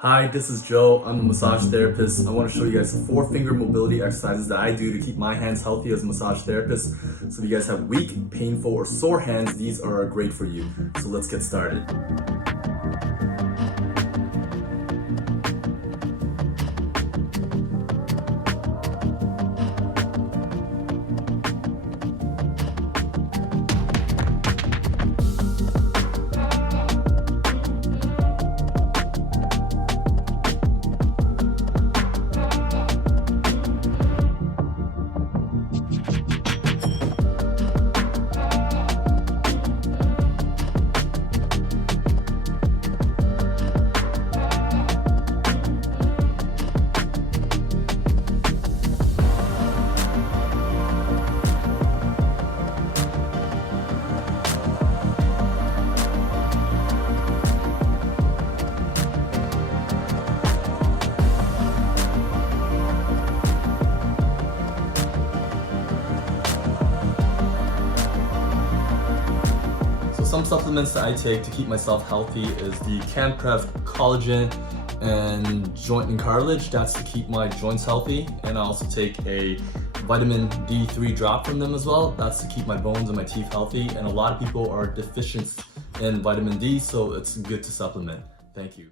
Hi, this is Joe. I'm a massage therapist. I want to show you guys 4 finger mobility exercises that I do to keep my hands healthy as a massage therapist. So if you guys have weak, painful, or sore hands, these are great for you. So let's get started. So some supplements that I take to keep myself healthy is the Campref collagen and joint and cartilage. That's to keep my joints healthy. And I also take a vitamin D3 drop from them as well. That's to keep my bones and my teeth healthy. And a lot of people are deficient in vitamin D, so it's good to supplement. Thank you.